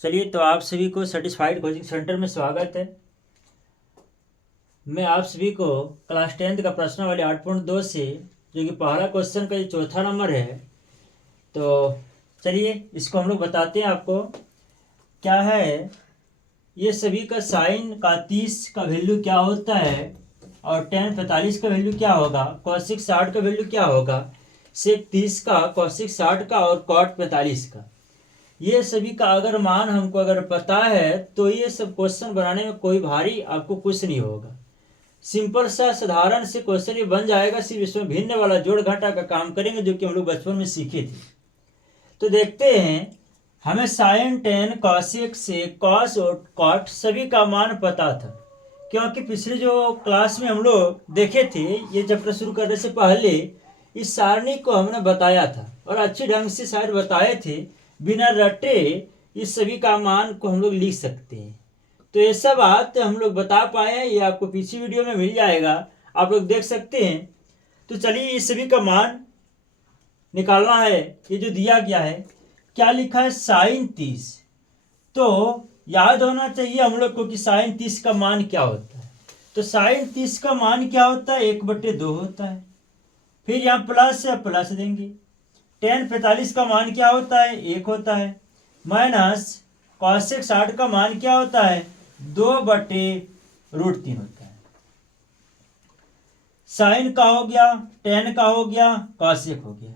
चलिए, तो आप सभी को सेटिस्फाइड कोचिंग सेंटर में स्वागत है। मैं आप सभी को क्लास 10th का प्रश्नावली 8.2 से, जो कि पहला क्वेश्चन का जो चौथा नंबर है, तो चलिए इसको हम लोग बताते हैं आपको क्या है। ये सभी का साइन का 30 का वैल्यू क्या होता है और टेन 45 का वैल्यू क्या होगा, कॉसिक 60 का वैल्यू क्या होगा, सेक 30 का, कॉसिक 60 का और कॉट 45 का। ये सभी का अगर मान हमको अगर पता है तो ये सब क्वेश्चन बनाने में कोई भारी आपको कुछ नहीं होगा। सिंपल सा साधारण से क्वेश्चन ये बन जाएगा। सिर्फ इसमें भिन्न वाला जोड़ घटा का काम करेंगे, जो कि हम लोग बचपन में सीखे थे। तो देखते हैं, हमें साइन टेन कॉसेक से कॉस और कॉट सभी का मान पता था, क्योंकि पिछले जो क्लास में हम लोग देखे थे, ये चैप्टर शुरू करने से पहले इस सारणी को हमने बताया था और अच्छे ढंग से शायद बताए थे। बिना रटे इस सभी का मान को हम लोग लिख सकते हैं। तो ये सब बात हम लोग बता पाए हैं, ये आपको पिछली वीडियो में मिल जाएगा, आप लोग देख सकते हैं। तो चलिए इस सभी का मान निकालना है। ये जो दिया गया है, क्या लिखा है, साइन 30। तो याद होना चाहिए हम लोग को कि साइन 30 का मान क्या होता है। तो साइन 30 का मान क्या होता है, 1/2 होता है। फिर यहाँ प्लस है, प्लस देंगे। टेन 45 का मान क्या होता है, 1 होता है। माइनस कॉसेक 60 का मान क्या होता है, 2/√3 होता है। साइन का हो गया, टेन का हो गया, कॉसेक हो गया।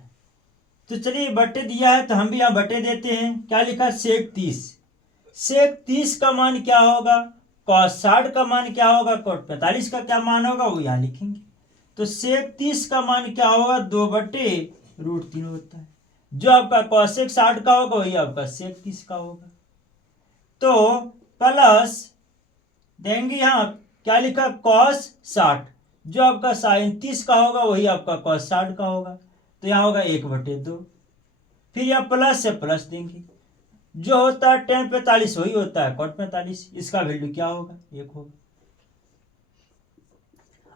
तो चलिए बट्टे दिया है तो हम भी यहाँ बट्टे देते हैं। क्या लिखा, सेक 30। सेक 30 का मान क्या होगा, कॉस 60 का मान क्या होगा, कॉट 45 का क्या मान होगा, वो यहाँ लिखेंगे। तो सेक 30 का मान क्या होगा, 2/√3 होता है। जो आपका कॉसेक 60 का होगा वही आपका सेक 30 का होगा। तो प्लस देंगे यहाँ, क्या लिखा, कॉस 60। जो आपका साइन 30 का होगा वही आपका कॉस 60 का होगा। तो यहाँ होगा 1/2। फिर यहाँ प्लस से प्लस देंगे। जो होता है टेन 45 वही होता है कॉट 45। इसका वैल्यू क्या होगा, 1 होगा।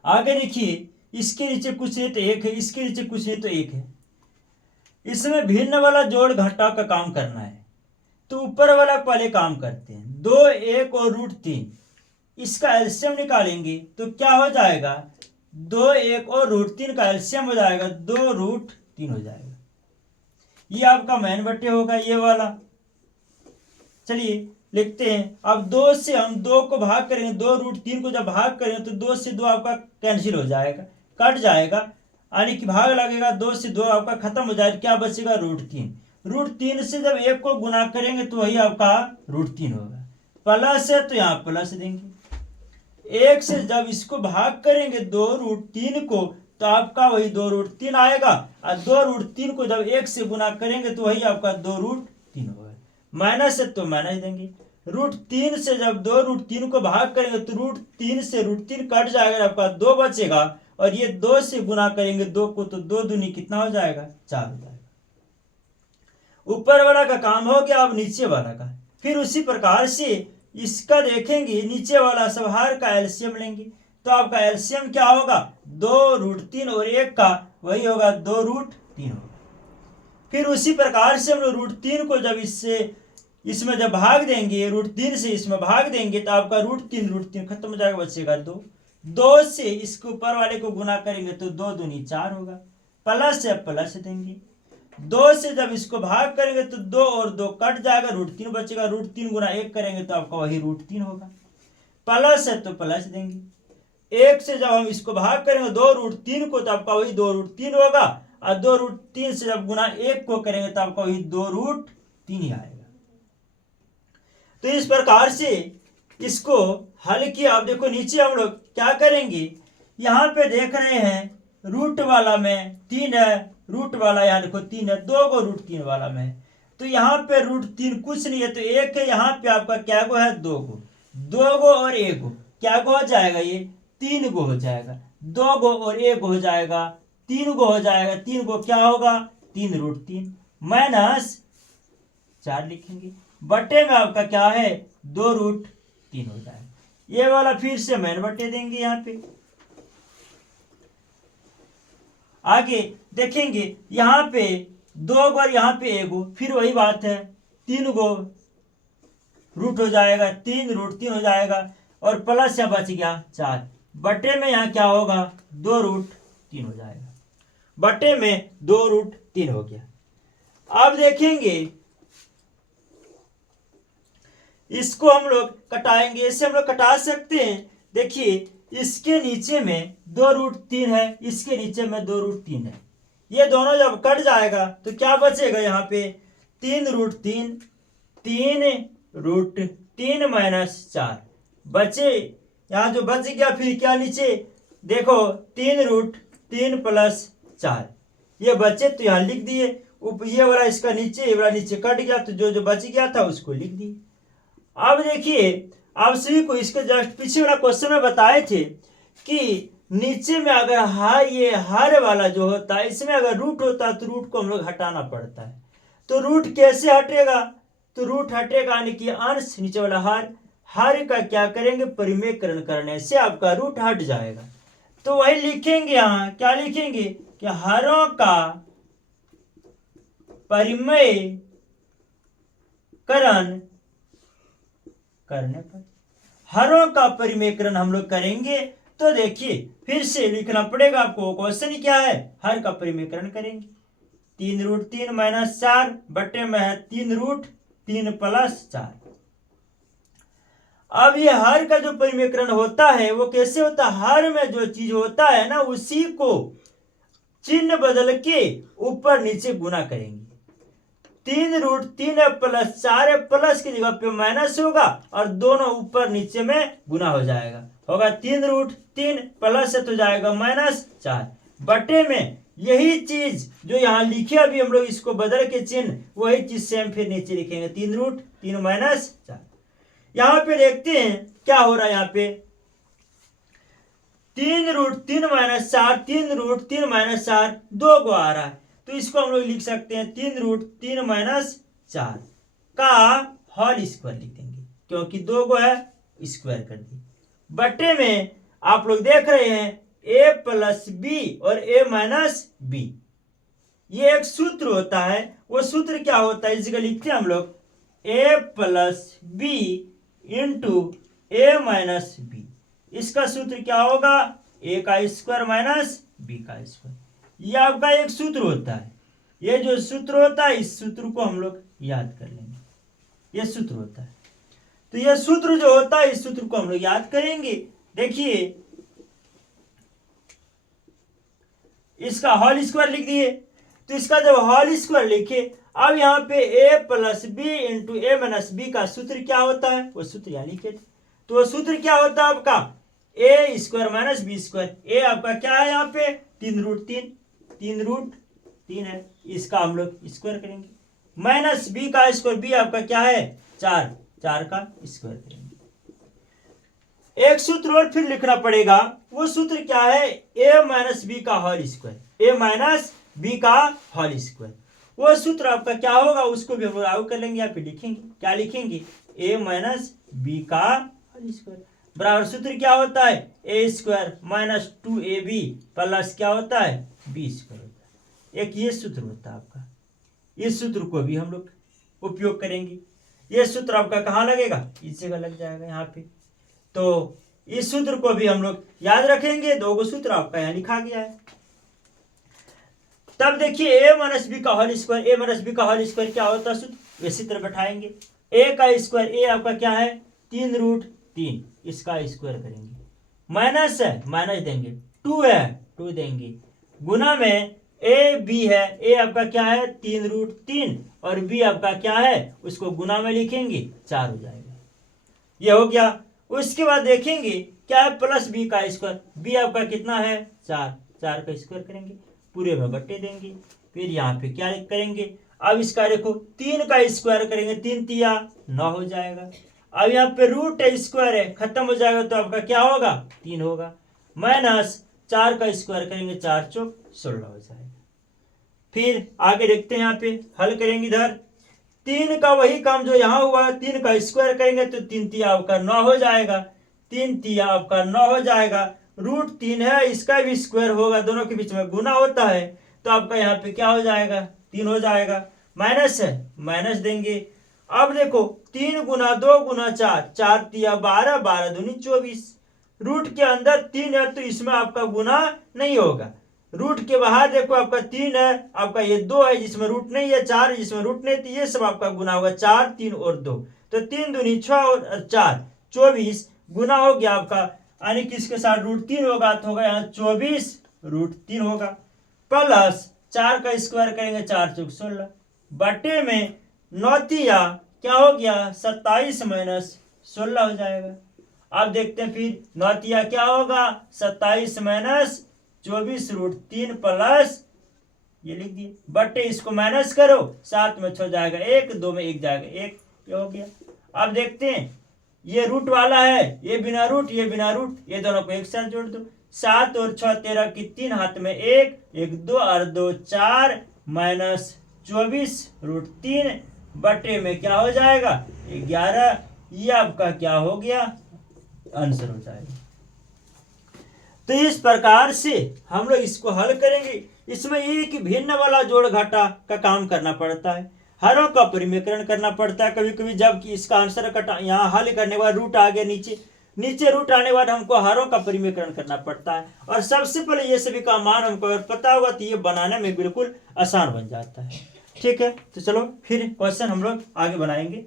आगे देखिए, इसके नीचे कुछ नहीं तो 1 है, इसके नीचे कुछ नहीं तो 1 है। इसमें भिन्न वाला जोड़ घटाव का काम करना है। तो ऊपर वाला पहले काम करते हैं। 2, 1 और √3, इसका एलसीएम निकालेंगे तो क्या हो जाएगा, 2, 1 और √3 का एलसीएम हो जाएगा 2√3 हो जाएगा। ये आपका मैन बट्टे होगा, ये वाला। चलिए लिखते हैं। अब 2 से हम 2 को भाग करेंगे, 2√3 को जब भाग करेंगे तो 2 से 2 आपका कैंसिल हो जाएगा, कट जाएगा, यानी कि भाग लगेगा। 2 से 2 आपका खत्म हो जाएगा, क्या बचेगा, √3। √3 से जब 1 को गुना करेंगे तो वही आपका √3 होगा। प्लस है तो यहाँ प्लस देंगे। 1 से जब इसको भाग करेंगे 2√3 को तो आपका वही 2√3 आएगा, और 2√3 को जब 1 से गुना करेंगे तो वही आपका 2√3 होगा। माइनस है तो माइनस देंगे। √3 से जब 2√3 को भाग करेंगे तो √3 से √3 कट जाएगा, आपका 2 बचेगा। और ये 2 से गुना करेंगे 2 को तो 2 दूनी कितना हो जाएगा, 4 हो जाएगा। ऊपर वाला का काम हो गया, अब नीचे वाला का। फिर उसी प्रकार से इसका देखेंगे, नीचे वाला सब हर का एलसीएम लेंगे। तो आपका एलसीएम क्या होगा, 2√3 और 1 का वही होगा 2√3 होगा। फिर उसी प्रकार से हम लोग √3 को जब इसमें जब भाग देंगे, √3 से इसमें भाग देंगे तो आपका √3 खत्म हो जाएगा, बचेगा 2। 2 से इसके ऊपर वाले को गुना करेंगे तो 2 दूनी 4 होगा। प्लस से प्लस देंगे। 2 से जब इसको भाग करेंगे तो 2 और 2 कट जाएगा, √3 बचेगा। √3 गुना 1 करेंगे तो आपका वही √3 होगा। प्लस है तो प्लस देंगे। 1 से जब हम इसको भाग करेंगे 2√3 को तो आपका वही 2√3 होगा, और 2√3 से जब गुना 1 को करेंगे तो आपका वही 2√3 ही आएगा। तो इस प्रकार से इसको हल किया। अब देखो नीचे हम लोग क्या करेंगे, यहाँ पे देख रहे हैं रूट वाला में 3 है, रूट वाला यहाँ देखो 3 है, 2 को √3 वाला में। तो यहाँ पे √3 कुछ नहीं है तो 1 है। यहाँ पे आपका क्या गो है, 2 गो। 2 गो और 1 गो क्या गो हो जाएगा, ये 3 गो हो जाएगा। 2 गो और 1 हो जाएगा, 3 गो हो जाएगा। 3 गो क्या होगा, 3√3 माइनस 4 लिखेंगे। बट्टे में आपका क्या है, 2√3 हो जाएगा। ये वाला फिर से मैन बट्टे देंगे यहाँ पे। आगे देखेंगे, यहाँ पे 2 गो और यहाँ पे 1 गो, फिर वही बात है, 3 गो रूट हो जाएगा 3√3 हो जाएगा, और प्लस यहाँ बच गया 4 बटे में यहाँ क्या होगा 2√3 हो जाएगा, बटे में 2√3 हो गया। अब देखेंगे इसको हम लोग कटाएंगे, इससे हम लोग कटा सकते हैं। देखिए इसके नीचे में 2√3 है, इसके नीचे में 2√3 है, ये दोनों जब कट जाएगा तो क्या बचेगा यहाँ पे 3√3, 3√3 माइनस 4 बचे, यहाँ जो बच गया फिर क्या नीचे देखो 3√3 प्लस 4 ये बचे तो यहाँ लिख दिए, ये वाला इसका नीचे, ये वाला नीचे कट गया तो जो जो बच गया था उसको लिख दिए। अब देखिए आप सभी को इसके जस्ट पीछे वाला क्वेश्चन में बताए थे कि नीचे में अगर हार, ये हार वाला जो होता है इसमें अगर रूट होता है तो रूट को हम लोग हटाना पड़ता है। तो रूट कैसे हटेगा, तो रूट हटेगा यानी कि अंश नीचे वाला हार, हार का क्या करेंगे परिमेयकरण करने से आपका रूट हट जाएगा। तो वही लिखेंगे यहाँ, क्या लिखेंगे कि हारों का परिमेयकरण करने पर, हरों का परिमेयकरण हम लोग करेंगे तो देखिए फिर से लिखना पड़ेगा आपको, क्वेश्चन क्या है हर का परिमेयकरण करेंगे 3√3 माइनस 4 बटे में है 3√3 प्लस 4। अब ये हर का जो परिमेयकरण होता है वो कैसे होता है, हर में जो चीज होता है ना उसी को चिन्ह बदल के ऊपर नीचे गुना करेंगे। 3√3 प्लस 4 प्लस की जगह पे माइनस होगा और दोनों ऊपर नीचे में गुना हो जाएगा, होगा 3√3 प्लस से तो जाएगा -4 बटे में यही चीज जो यहाँ लिखे अभी हम लोग इसको बदल के चिन्ह वही चीज सेम फिर नीचे लिखेंगे 3√3 -4। यहाँ पे देखते हैं क्या हो रहा है, यहाँ पे 3√3 -4 3√3 -4 दो गो आ रहा है तो इसको हम लोग लिख सकते हैं 3√3 -4 का होल स्क्वायर लिख देंगे क्योंकि दो गो है स्क्वायर कर दिए, बटे में आप लोग देख रहे हैं a प्लस बी और a माइनस बी, ये एक सूत्र होता है, वो सूत्र क्या होता है इस जगह लिखते हैं हम लोग a plus B into a minus B, इसका सूत्र क्या होगा a का स्क्वायर माइनस b का स्क्वायर, ये आपका एक सूत्र होता है। ये जो सूत्र होता है इस सूत्र को हम लोग याद कर लेंगे, ये सूत्र होता है। तो ये सूत्र जो होता है इस सूत्र को हम लोग याद करेंगे। देखिए इसका होल स्क्वायर लिख दिए, तो इसका जब होल स्क्वायर लिखे अब यहाँ पे a plus B into A minus B का सूत्र क्या होता है वो सूत्र यहाँ लिखे थे। तो वो सूत्र क्या होता है आपका a square minus B square, A आपका क्या है यहाँ पे 3√3 है, इसका हम लोग स्क्वायर करेंगे, माइनस बी का स्क्वायर, बी आपका क्या है 4 का स्क्वायर करेंगे। एक सूत्र और फिर लिखना पड़ेगा, वो सूत्र क्या है a माइनस बी का whole square, a minus B का होल स्क्वायर, वो सूत्र आपका क्या होगा उसको भी हम लोग लागू कर लेंगे, या फिर लिखेंगे, क्या लिखेंगे a माइनस बी का होल स्क्वायर बराबर सूत्र क्या होता है a square minus 2ab plus क्या होता है b स्क्वायर होता है, एक ये सूत्र होता है आपका। इस सूत्र को भी हम लोग उपयोग करेंगे, ये सूत्र आपका कहाँ लगेगा इस जगह लग जाएगा यहाँ पे। तो इस सूत्र को भी हम लोग याद रखेंगे, दो गो सूत्र आपका यहाँ लिखा गया है। तब देखिए a माइनस बी का whole square, a minus B का होल स्क्वायर क्या होता है सूत्र इसी तरह बैठाएंगे, a का स्क्वायर, a आपका क्या है 3√3, इसका स्क्वायर करेंगे, माइनस है माइनस देंगे, 2 है 2 देंगे, गुना में a b है, a आपका क्या है 3√3 और b आपका क्या है उसको गुना में लिखेंगे 4 हो जाएगा, ये हो गया। उसके बाद देखेंगे क्या है प्लस बी का स्क्वायर, बी आपका कितना है 4 का स्क्वायर करेंगे, पूरे में बट्टे देंगे, फिर यहाँ पे क्या करेंगे अब इसका देखो 3 का स्क्वायर करेंगे, 3 तिया 9 हो जाएगा। अब यहाँ पे रूट स्क्वायर है खत्म हो जाएगा तो आपका क्या होगा 3 होगा, माइनस 4 का स्क्वायर करेंगे 4 चौक 16 हो जाएगा। फिर आगे देखते हैं यहाँ पे हल करेंगे, इधर 3 का वही काम जो यहाँ हुआ 3 का स्क्वायर करेंगे तो 3 तिया आपका 9 हो जाएगा, 3 तिया आपका 9 हो जाएगा, √3 है इसका भी स्क्वायर होगा, दोनों के बीच में गुना होता है तो आपका यहाँ पे क्या हो जाएगा 3 हो जाएगा, माइनस है माइनस देंगे, अब देखो 3 गुना 2 गुना 4, 4 तिया 12, 12 दूनी 24। रूट के अंदर 3 है तो इसमें आपका गुना नहीं होगा। रूट के बाहर देखो आपका 3 है, आपका ये 2 है जिसमें रूट नहीं है, 4 है जिसमें रूट नहीं, तो ये सब आपका गुना होगा। 4, 3 और 2, तो 3 दूनी 6 और 4 24 गुना हो गया आपका, यानी किसके साथ √3 होगा तो होगा यहाँ 24 √3 होगा। प्लस 4 का स्क्वायर करेंगे 4 चौक 16 बटे में 9 तिया क्या हो गया 27 माइनस 16 हो जाएगा। अब देखते हैं फिर 9 तिया क्या होगा 27 माइनस 24 √3 प्लस ये लिख दिए बटे, इसको माइनस करो 7 में 6 जाएगा 1, 2 में 1 जाएगा 1, ये हो गया। अब देखते हैं ये रूट वाला है, ये बिना रूट ये बिना रूट, ये दोनों को एक साथ जोड़ दो। 7 और 6 13 की 3 हाथ में 1, 1 2 और 2 4 माइनस 24 √3 बटे में क्या हो जाएगा 11। ये आपका क्या हो गया आंसर हो जाएगा। तो इस प्रकार से हम लोग इसको हल करेंगे। इसमें ये कि भिन्न वाला जोड़ घटा का काम करना पड़ता है, हरों का परिमेकरण करना पड़ता है कभी कभी, जबकि इसका आंसर कटा यहाँ हल करने के बाद रूट आ गया नीचे, नीचे रूट आने के बाद हमको हरों का परिमेकरण करना पड़ता है। और सबसे पहले ये सभी का मान हमको अगर पता होगा तो ये बनाने में बिल्कुल आसान बन जाता है। ठीक है, तो चलो फिर क्वेश्चन हम लोग आगे बनाएंगे।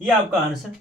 ये आपका आंसर